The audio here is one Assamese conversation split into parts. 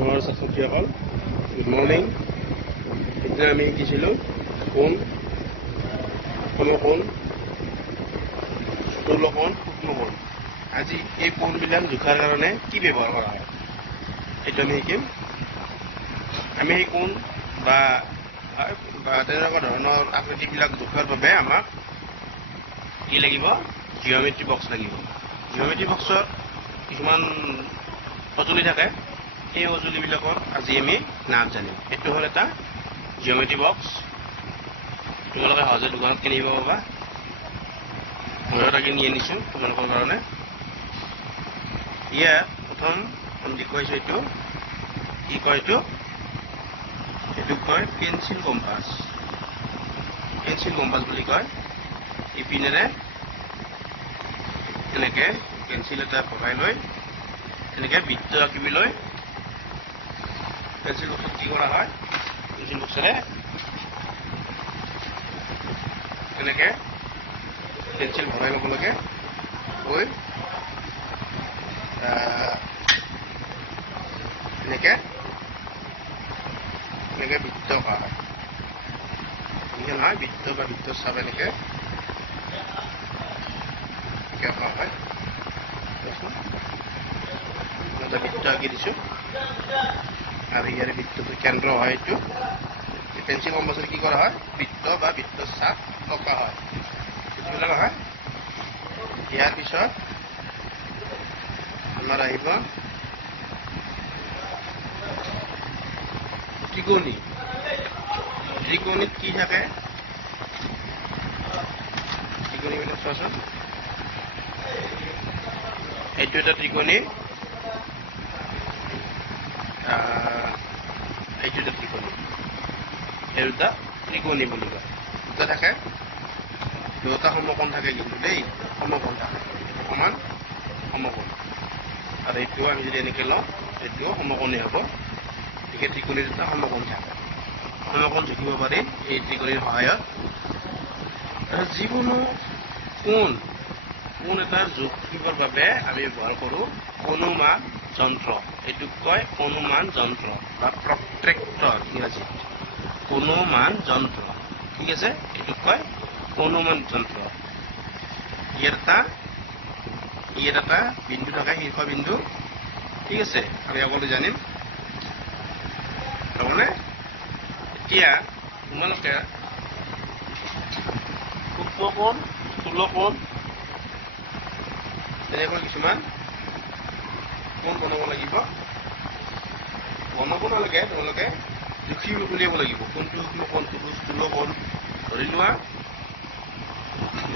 ঘৰৰ ছাত্ৰ-ছাত্ৰীসকল গুড মৰ্নিং। এতিয়া আমি শিকিছিলোঁ কোণ, সমকোণ, স্থূলকোণ, সূক্ষ্মকোণ। আজি এই কোণবিলাক জোখাৰ কাৰণে কি ব্যৱহাৰ কৰা হয় সেইটো আমি শিকিম। আমি সেই কোণ বা তেনেকুৱা ধৰণৰ আকৃতিবিলাক জোখাৰ বাবে আমাক কি লাগিব? জিঅ'মেট্ৰি বক্স লাগিব। জিঅ'মেট্ৰি বক্সৰ কিছুমান সঁজুলি থাকে, সেই সঁজুলিবিলাকৰ আজি আমি নাম জানিম। এইটো হ'ল এটা জিঅ'মেট্ৰি বক্স। তোমালোকে সহজে দোকানত কিনিব পাবা। ময়ো তাকে কিনি আনিছোঁ তোমালোকৰ কাৰণে। ইয়াত প্ৰথম দেখুৱাইছোঁ এইটো কি কয়, এইটোক কয় পেঞ্চিল কম্পাছ। পেঞ্চিল কম্পাছ বুলি কয়। ইপিনেৰে এনেকৈ পেঞ্চিল এটা ভৰাই লৈ এনেকৈ বৃত্ত আঁকিবি লৈ পেঞ্চিল বক্সত কি কৰা হয়? পেঞ্চিল বক্সেৰে এনেকৈ পেঞ্চিল ভৰাই ল'ব লাগে। গৈ এনেকৈ বৃত্ত অঁকা হয়। এনেকৈ নহয়, বৃত্ত বা বৃত্তৰ চাপ এনেকৈ অঁকা হয়। এটা বৃত্ত আঁকি দিছোঁ আৰু ইয়াৰে বৃত্তটো কেন্দ্ৰ হয়। এইটো পেঞ্চিল কম্পাছেৰে কি কৰা হয়? বৃত্ত বা বৃত্তৰ চাপ অঁকা হয়। এইবিলাক হয়। ইয়াৰ পিছত আমাৰ আহিব ত্ৰিকোণী। ত্ৰিকোণীত কি থাকে? ত্ৰিকোণীবিলাক চোৱাচোন। এইটো এটা ত্ৰিকোণী, এইটো এটা ত্ৰিকোণী। এই দুটা ত্ৰিকোণী বুলি কয়। দুটা থাকে, দুটা সমকোণ থাকে কিন্তু দেই, সমকোণ থাকে, সমান সমকোণ। আৰু এইটোও আমি যদি এনেকৈ লওঁ, এইটোও সমকোণেই হ'ব। গতিকে ত্ৰিকোণী দুটা সমকোণ থাকে। সমকোণ জুখিব পাৰি এই ত্ৰিকোণীৰ সহায়ত। যিকোনো কোণ এটা জুখিবৰ বাবে আমি ব্যৱহাৰ কৰোঁ অনুমান যন্ত্ৰ। এইটোক কয় অনুমান যন্ত্ৰ বা প্ৰট্ৰেক্টৰ ইংৰাজীত। অনুমান যন্ত্ৰ, ঠিক আছে? এইটোক কয় অনুমান যন্ত্ৰ। ইয়াত এটা বিন্দু থাকে, শীৰ্ষ বিন্দু, ঠিক আছে? আমি সকলোৱে জানিম। তাৰমানে এতিয়া তোমালোকে সূক্ষ্মকোণ, স্থূলকোণ তেনেকৈ কিছুমান কোণ বনাব লাগিব। বনাব নালাগে, তোমালোকে জুখি উলিয়াব লাগিব কোনটো সূক্ষ্মকোণ, কোনটো স্থূলকোণ। ধৰি লোৱা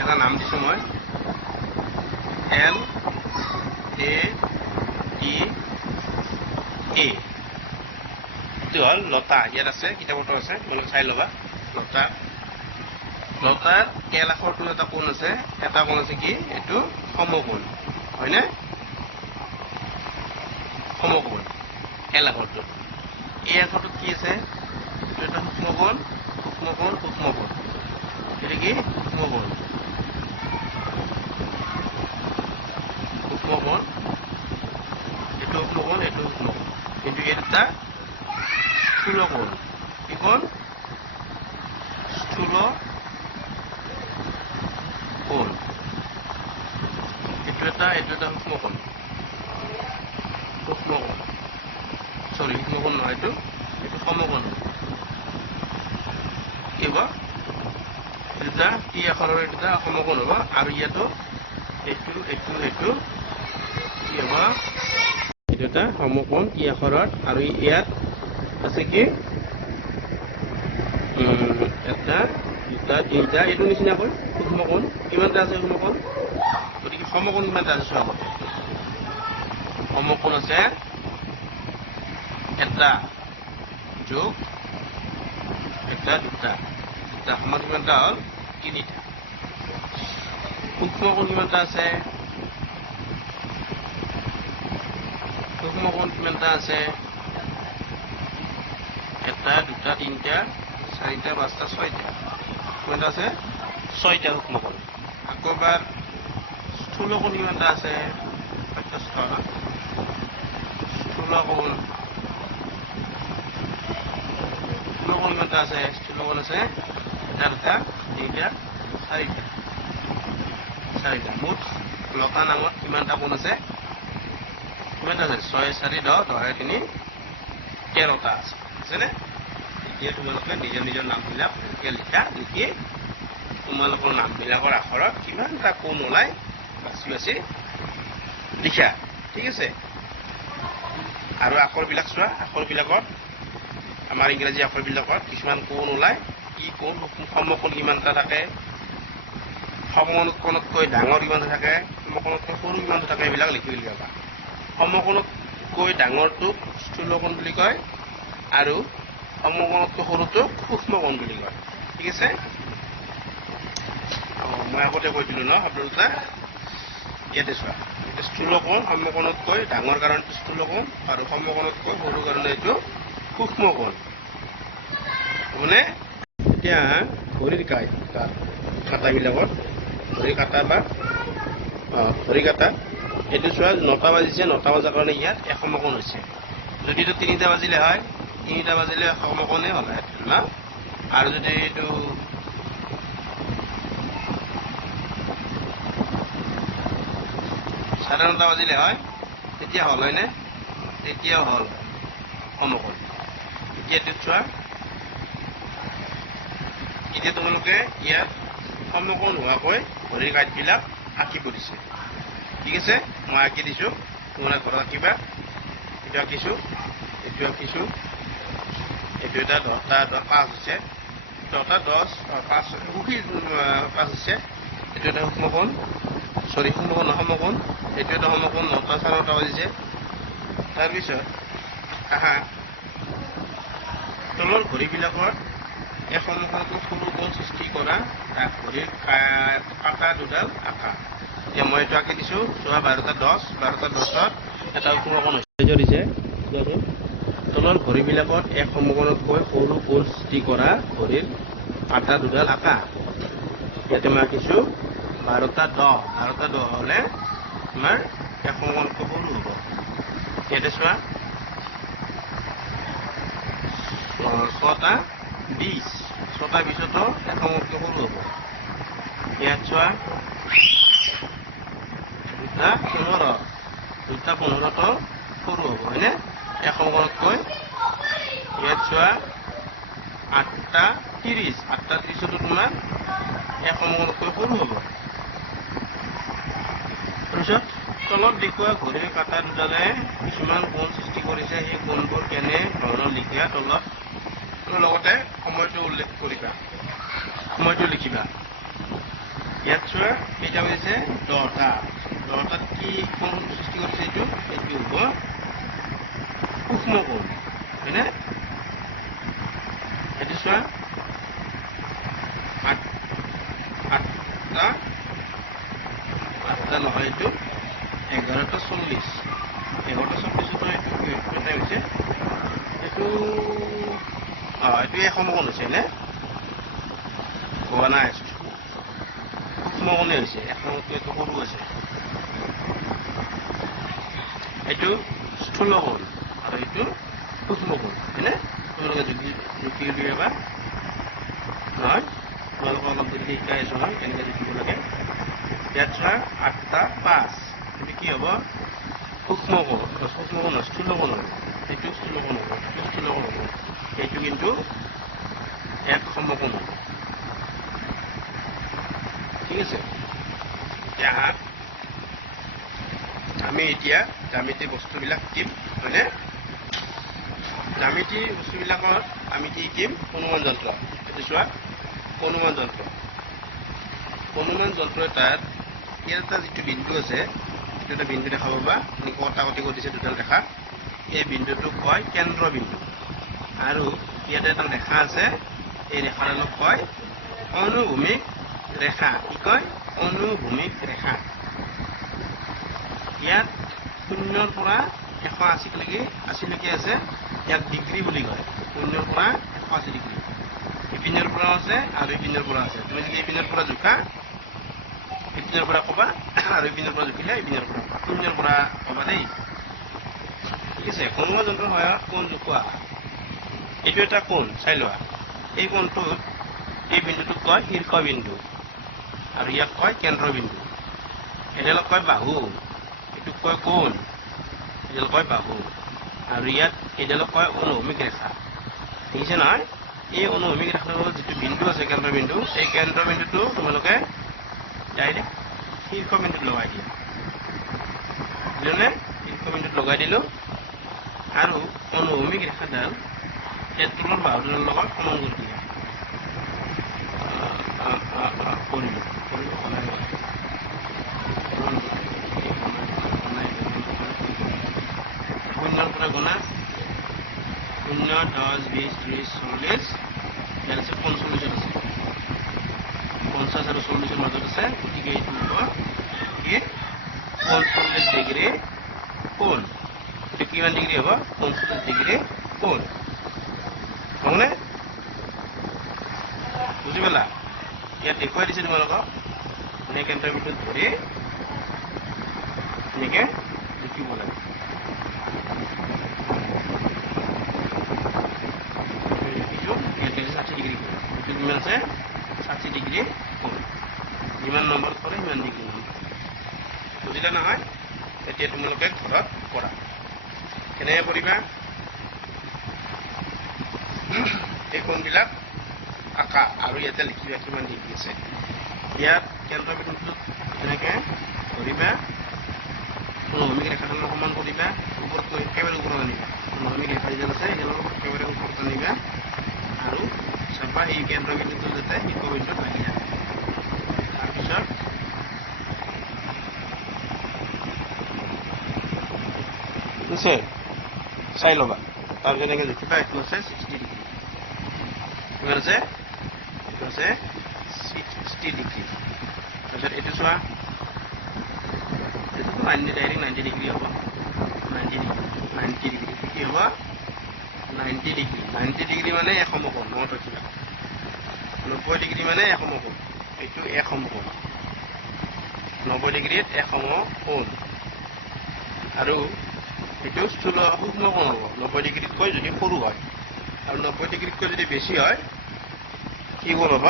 এটা নাম দিছোঁ মই LATA। এইটো হ'ল লতা। ইয়াত আছে, কিতাপতো আছে, তোমালোকে চাই ল'বা। লতাৰ এল আখৰটো এটা কোণ আছে, এটা কোণ আছে কি? এইটো সমকোণ, হয়নে? সমকোণ এল আখৰটো। এই আখৰটোত কি আছে? এইটো এটা সূক্ষ্মকোণ, সূক্ষ্মকোণ, সূক্ষ্মকোণ। এইটো কি? সূক্ষ্মকোণ, সূক্ষ্মকোণ। এইটো সূক্ষ্মকোণ, এইটো সূক্ষ্মকোণ। কিন্তু এই দুটা স্থূলকোণ। কি কোণ? স্থূলকোণ। এইটো এটা সূক্ষ্মকোণ। সূক্ষ্মকোণ, চৰি সূক্ষ্মকোণ নহয়, এইটো সমকোণ। কি হ'ব? দুটা টি আখৰৰ দুটা সমকোণ হ'ব। আৰু ইয়াতো এইটো কি হ'ব? এইটো এটা সমকোণ টি আখৰত। আৰু ইয়াত আছে কি? এটা, দুটা, তিনিটা, এইটো নিচিনাকৈ সূক্ষ্মকোণ। কিমানটা আছে সূক্ষ্মকোণ? গতিকে সমকোণ কিমানটা আছে চোৱা আগতে। সমকোণ আছে এটা যোগ এটা, দুটা সমান কিমানটা হ'ল? তিনিটা। সূক্ষ্মকোণ কিমানটা আছে? সূক্ষ্মকোণ কিমানটা আছে? এটা, দুটা, তিনিটা, চাৰিটা, পাঁচটা, ছয়টা। কিমানটা আছে? ছয়টা সূক্ষ্মকোণ। আকৌ এবাৰ স্থূলকোণ কিমানটা আছে? স্থূলকোণ কিমানটা আছে স্থূল কোণ আছে এটা দুটা তিনিটা চাৰিটা মুঠ লতা নামত কিমানটা কোণ আছে কিমানটা আছে 6 4 10 10 3 13টা আছেনে এতিয়া তোমালোকে নিজৰ নিজৰ নামবিলাক লিখা লিখি তোমালোকৰ নামবিলাকৰ আখৰত কিমানটা কোণ ওলাই বাছি বাছি লিখা ঠিক আছে আৰু আখৰবিলাক চোৱা আখৰবিলাকত আমাৰ ইংৰাজী আখৰবিলাকত কিছুমান কোণ ওলাই কি কোণ সমকোণ কিমানটা থাকে সমকোণতকৈ ডাঙৰ কিমানটা থাকে সমকোণতকৈ সৰু কিমানটা থাকে এইবিলাক লিখি উলিয়াবা সমকোণতকৈ ডাঙৰটোক স্থূল কোণ বুলি কয় আৰু সমকোণতকৈ সৰুটোক সূক্ষ্ম কোণ বুলি কয় ঠিক আছে মই আগতে কৈ দিলোঁ ন শব্দটা ইয়াতে চোৱা স্থূল কোণ সমকোণতকৈ ডাঙৰ কাৰণটো স্থূল কোণ আৰু সমকোণতকৈ সৰু কাৰণে এইটো সূক্ষ্ম কোণ মানে এতিয়া ভৰিৰ কাটাবিলাকত ভৰি কাটা বা ভৰি কাটা এইটো চোৱা 9টা বাজিছে 9টা বজাৰ কাৰণে ইয়াত এক সমকোণ হৈছে যদি এইটো 3টা বাজিলে হয় 3টা বাজিলে সমকোণেই হ'ল ন আৰু যদি এইটো 9:30 বাজিলে হয় তেতিয়া হ'ল হয়নে তেতিয়াও হ'ল সমকোণ এতিয়াটো চোৱা এতিয়া তোমালোকে ইয়াত সমকোণ হোৱাকৈ ভৰিৰ কাঠবিলাক আঁকিব দিছে ঠিক আছে মই আঁকি দিছোঁ তোমালোকে ঘৰত আঁকিবা এইটো আঁকিছোঁ এইটো আঁকিছোঁ এইটো এটা 10টা 5 হৈছে 10টা 10 5 সুখী 5 হৈছে এইটো এটা সমকোণ সমকোণ এইটো এটা সমকোণ 9টা 9:30 বাজিছে তাৰপিছত আহা তলৰ ভৰিবিলাকত এই সমকোণটো সৰু কোণ সৃষ্টি কৰা ভৰিৰ কাটা দুডাল আঁকা এতিয়া মই এইটো আঁকি দিছোঁ চোৱা 12টা 10 12টা 10ত এটা সমকোণ দিছে তলৰ ভৰিবিলাকত এক সমকোণতকৈ সৰু কোণ সৃষ্টি কৰা ভৰিৰ কাটা দুডাল আঁকা ইয়াতে মই আঁকিছোঁ 12টা 10 হ'লে তোমাৰ এক সমকোণতকৈ সৰু হ'ব ইয়াতে চোৱা 6টা 20 6টা 20তো এক সমকোণতকৈ সৰু হ'ব ইয়াত চোৱা 2টা 15 2টা 15তো সৰু হ'ব হয়নে এক সমকোণতকৈ ইয়াত চোৱা 8টা 30 8টা 30তো তোমাৰ এক সমকোণতকৈ সৰু হ'ব তাৰপিছত তলত দেখুওৱা ঘড়ীৰ কাটা দুডালে কিছুমান কোণ সৃষ্টি কৰিছে সেই কোণবোৰ কেনে ধৰণৰ লিখা তলত লগতে সময়টো উল্লেখ কৰিবা সময়টো লিখিবা ইয়াত চোৱা কেইটা বাজিছে 10টাত কি কোণ সৃষ্টি কৰিছে এইটো হ'ব সূক্ষ্ম কোণ হয়নে এইটো চোৱা 8টা নহয় এইটো 11টা 40 11টা 40 এটা হৈছে এইটো এইটো সমকোণ হৈছে নে হোৱা নাই সূক্ষ্মকোণে হৈছে এখনতকৈ এইটো সৰু আছে এইটো স্থূল কোণ আৰু এইটো সূক্ষ্ম কোণ হয়নে তোমালোকে জুখি উলিয়াবা নহয় তোমালোকে অলপ যদি শিকাই আছোঁ মই কেনেকৈ জুখিব লাগে ইয়াত চোৱা 8টা 5 এইটো কি হ'ব সূক্ষ্ম কোণ স্থূল কোণ হ'ব এইটো স্থূল কোণ হ'ব এইটো কিন্তু এক সমকোণ হ'ব ঠিক আছে আমি এতিয়া জ্যামিতি বস্তুবিলাক শিকিম হয়নে জ্যামিতি বস্তুবিলাকত আমি কি শিকিম অনুমান যন্ত্ৰ এইটো চোৱা অনুমান যন্ত্ৰ এটাত ইয়াত এটা যিটো বিন্দু আছে সেইটো এটা বিন্দু দেখা পাবা কটা কটি কৰি দিছে দুডাল ৰেখা এই বিন্দুটোক কয় কেন্দ্ৰবিন্দু আৰু ইয়াতে এটা ৰেখা আছে এই ৰেখাডালক কয় অনুভূমিক ৰেখা কি কয় অনুভূমিক ৰেখা ইয়াত 0ৰ পৰা 180লৈকে আছে ইয়াক ডিগ্ৰী বুলি কয় 0ৰ পৰা 180 ডিগ্ৰী ইপিনৰ পৰা আছে আৰু ইপিনৰ পৰা আছে তুমি যদি ইপিনৰ পৰা জোখা ইপিনৰ পৰা ক'বা আৰু ইপিনৰ পৰা জুখিলে ইপিনৰ পৰা 0ৰ পৰা ক'বা দেই ঠিক আছে অনুমান যন্ত্ৰৰ সহায়ত কোণ জোখোৱা এইটো এটা কোণ চাই লোৱা এই কোণটোত এই বিন্দুটোক কয় শীৰ্ষবিন্দু আৰু ইয়াক কয় কেন্দ্ৰবিন্দু। এডালক কয় বাহু, এইটোক কয় কোণ, এডাল কয় বাহু আৰু ইয়াত এডালক কয় অনুভূমিক ৰেখা। দেখিছে নহয়? এই অনুভূমিক ৰেখাৰ যিটো বিন্দু আছে কেন্দ্ৰবিন্দু, এই কেন্দ্ৰবিন্দুটো তোমালোকে ডাইৰেক্ট শীৰ্ষবিন্দুত লগাই দিয়া। বুজিলে? শীৰ্ষবিন্দুত লগাই দিলোঁ আৰু অনুভূমিক ৰেখাডাল এই তলৰ বাহুডালৰ লগত সমান কৰি দিয়া। শূন্যৰ পৰা গুণা 0, 10, 20, 30, 40 ইয়াত আছে 45 আছে, 50 আৰু 40ৰ মাজত আছে। গতিকে এইটো হ'ব কি 45 ডিগ্ৰী কোণ। এইটো কিমান ডিগ্ৰী হ'ব? 45 ডিগ্ৰী কোণ। হ'বনে? বুজি পালা? ইয়াত দেখুৱাই দিছে তোমালোকক এনে কেন্দ্ৰবিন্দুত ধৰি এনেকে লিখিব লাগে। ইয়াত 60 ডিগ্ৰী কোণ। এইটো কিমান আছে? 60 ডিগ্ৰী কোণ। যিমান নম্বৰ কৰে সিমান ডিগ্ৰী নম্বৰ। বুজিলা নহয়? এতিয়া তোমালোকে ঘৰত কৰা। কেনেকৈ কৰিবা? এই কোণবিলাক আঁকা আৰু ইয়াতে লিখিবা কিমান ডিগ্ৰী আছে। ইয়াত কেন্দ্ৰবিন্দুটোত এনেকৈ ধৰিবা, অনুভূমিক ৰেখাডালৰ সমান কৰিবা, ওপৰত একেবাৰে ওপৰত আনিবা। অনুভূমিক ৰেখা যিডাল আছে সেইডালৰ একেবাৰে ওপৰত আনিবা আৰু চাবা এই কেন্দ্ৰবিন্দুটো যাতে শীৰ্ষবিন্দুত লাগি যায়। তাৰপিছত বুজিছে? চাই ল'বা। তাৰপিছত এনেকৈ লিখিবা এইটো আছে 60 ডিগ্ৰী। কিমান আছে? এইটো আছে 60 ডিগ্ৰী। তাৰপিছত এইটো চোৱা, এইটোতো ডাইৰেক্ট 90 ডিগ্ৰী হ'ব। 90 ডিগ্ৰী কি হ'ব? 90 ডিগ্ৰী। 90 ডিগ্ৰী মানে এক সমকোণ। মনত ৰাখিবা। 90 ডিগ্ৰী মানে এক সমকোণ। এইটো এক সমকোণ। 90 ডিগ্ৰীত এক সমকোণ আৰু এইটো স্থূল সূক্ষ্ম কোণ হ'ব। 90 ডিগ্ৰীতকৈ যদি সৰু হয় আৰু 90 ডিগ্ৰীতকৈ যদি বেছি হয় কি কোণ হ'ব?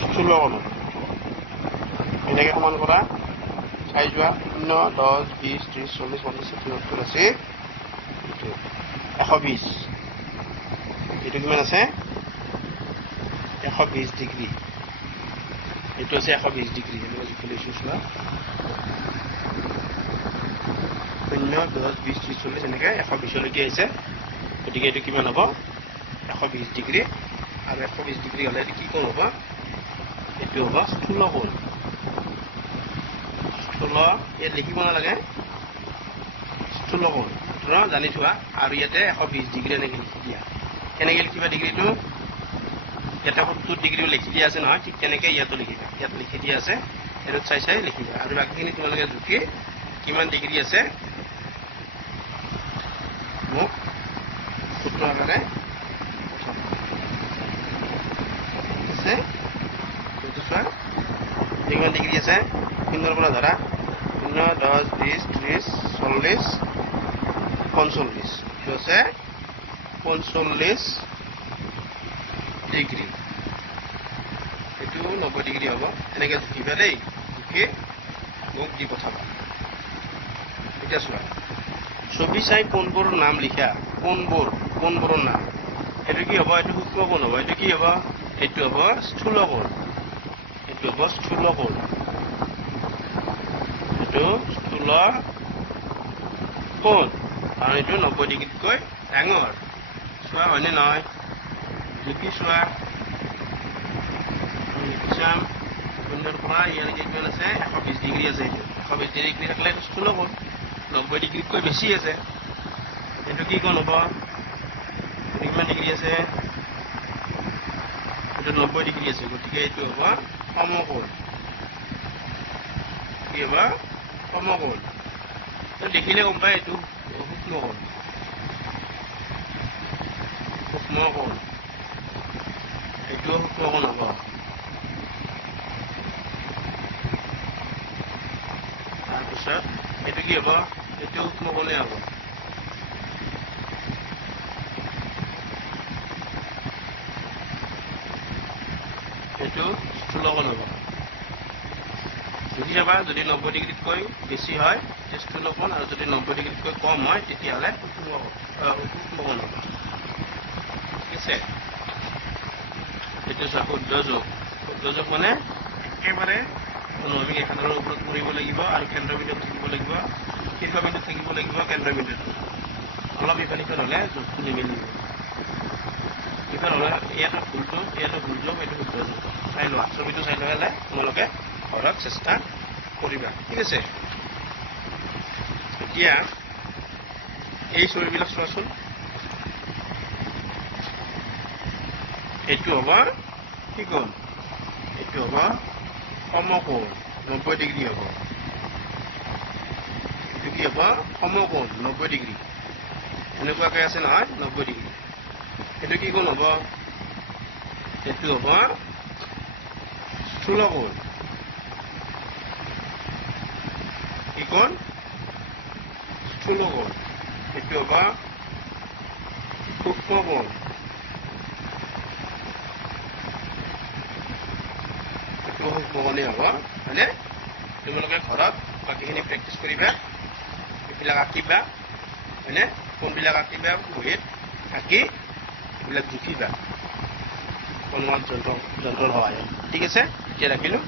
স্থূল কোণ হ'ব। এনেকৈ সমান কৰা। চাই যোৱা 0, 10, 20, 30, 40, 50, 60, 70, 80, 120। এইটো কিমান আছে? 120 ডিগ্ৰী। এইটো আছে 120 ডিগ্ৰী। এনেকৈ জুখি লৈছোঁ চোৱা। 0, 10, 20, 30, 40 এনেকৈ 120লৈকে আহিছে। গতিকে এইটো কিমান হ'ব? 120 ডিগ্ৰী। আৰু 120 ডিগ্ৰী হ'লে এইটো কি কোণ হ'ব? এইটো হ'ব স্থূল কোণ। স্থূল ইয়াত লিখিব নালাগে, স্থূল কোণ জানি থোৱা। আৰু ইয়াতে 120 ডিগ্ৰী এনেকৈ লিখি দিয়া। কেনেকৈ লিখিবা ডিগ্ৰীটো? ইয়াতে 70 ডিগ্ৰী লিখি দিয়া আছে নহয়, ঠিক তেনেকৈ ইয়াতো লিখিবা। ইয়াত লিখি দিয়া আছে, সেইটোত চাই চাই লিখিবা। আৰু বাকীখিনি তোমালোকে জুখি কিমান ডিগ্ৰী আছে মোক সূত্ৰ আকাৰে পঠাবা। ঠিক আছে? এইটো চোৱা কিমান ডিগ্ৰী আছে। 0ৰ পৰা ধৰা 0, 10, 20, 30, 40, 45। এইটো আছে 45 ডিগ্ৰী। এইটো 90 ডিগ্ৰী হ'ব। এনেকৈ জুখিবা দেই। জুখি মোক দি পঠাবা। এতিয়া চোৱা, ছবি চাই কোণবোৰৰ নাম লিখা। কোণবোৰৰ নাম। এইটো কি হ'ব? এইটো সূক্ষ্ম কোণ হ'ব। এইটো কি হ'ব? এইটো হ'ব স্থূল কোণ। এইটো হ'ব স্থূল কোণ। এইটো স্থূল কোণ। কাৰণ এইটো 90 ডিগ্ৰীতকৈ ডাঙৰ। চোৱা হয়নে নহয়? জুখি চোৱা। চাম 0ৰ পৰা ইয়ালৈকে কিমান আছে? 120 ডিগ্ৰী আছে। এইটো 120 ডিগ্ৰী থাকিলে এইটো স্থূল কোণ। 90 ডিগ্ৰীতকৈ বেছি আছে। এইটো কি কোণ হ'ব? কিমান ডিগ্ৰী আছে? এইটো 90 ডিগ্ৰী আছে। গতিকে এইটো হ'ব সমকোণ। কি হ'ব? সমকোণ। দেখিলে গম পায় এইটো সূক্ষ্ম কোণ। সূক্ষ্ম কোণ। এইটোও সূক্ষ্ম কোণ হ'ব। তাৰপিছত এইটো কি হ'ব? এইটো সূক্ষ্ম কোণেই হ'ব। স্থূল কোণ হ'ব বুজি পাবা যদি 90 ডিগ্ৰীতকৈ বেছি হয় স্থূল কোণ আৰু যদি 90 ডিগ্ৰীতকৈ কম হয় তেতিয়াহ'লে সূক্ষ্ম কোণ হ'ব ঠিক আছে এইটো শুদ্ধ যোগ মানে একেবাৰে অনুভৱিক ৰেখাডালৰ ওপৰত পৰিব লাগিব আৰু কেন্দ্ৰবিন্দুত থাকিব লাগিব শীৰ্ষবিন্দুত থাকিব লাগিব কেন্দ্ৰবিন্দুত অলপ ইফাল সিফাল হ'লে যোগটো নিমিলিব ইফাল হ'লে ইয়াতে ভুল যোগ এইটো শুদ্ধ যোগ চাই লোৱা ছবিটো চাই লৈ হ'লে তোমালোকে ঘৰত চেষ্টা কৰিবা ঠিক আছে এতিয়া এই ছবিবিলাক চোৱাচোন এইটো হ'ব কি কোণ এইটো হ'ব সমকোণ 90 ডিগ্ৰী হ'ব এইটো কি হ'ব সমকোণ 90 ডিগ্ৰী এনেকুৱাকৈ আছে নহয় 90 ডিগ্ৰী এইটো কি কোণ হ'ব এইটো হ'ব স্থূল কোণ কি কোণ স্থূল কোণ এইটো হ'ব সূক্ষ্ম কোণ সূক্ষ্মকোণেই হ'ব হয়নে তোমালোকে ঘৰত বাকীখিনি প্ৰেক্টিচ কৰিবা এইবিলাক আঁকিবা হয়নে কোনবিলাক আঁকিবা বহীত আঁকি এইবিলাক জুখিবা অনুমান যন্ত্ৰৰ সহায়ত ঠিক আছে এতিয়া ৰাখিলোঁ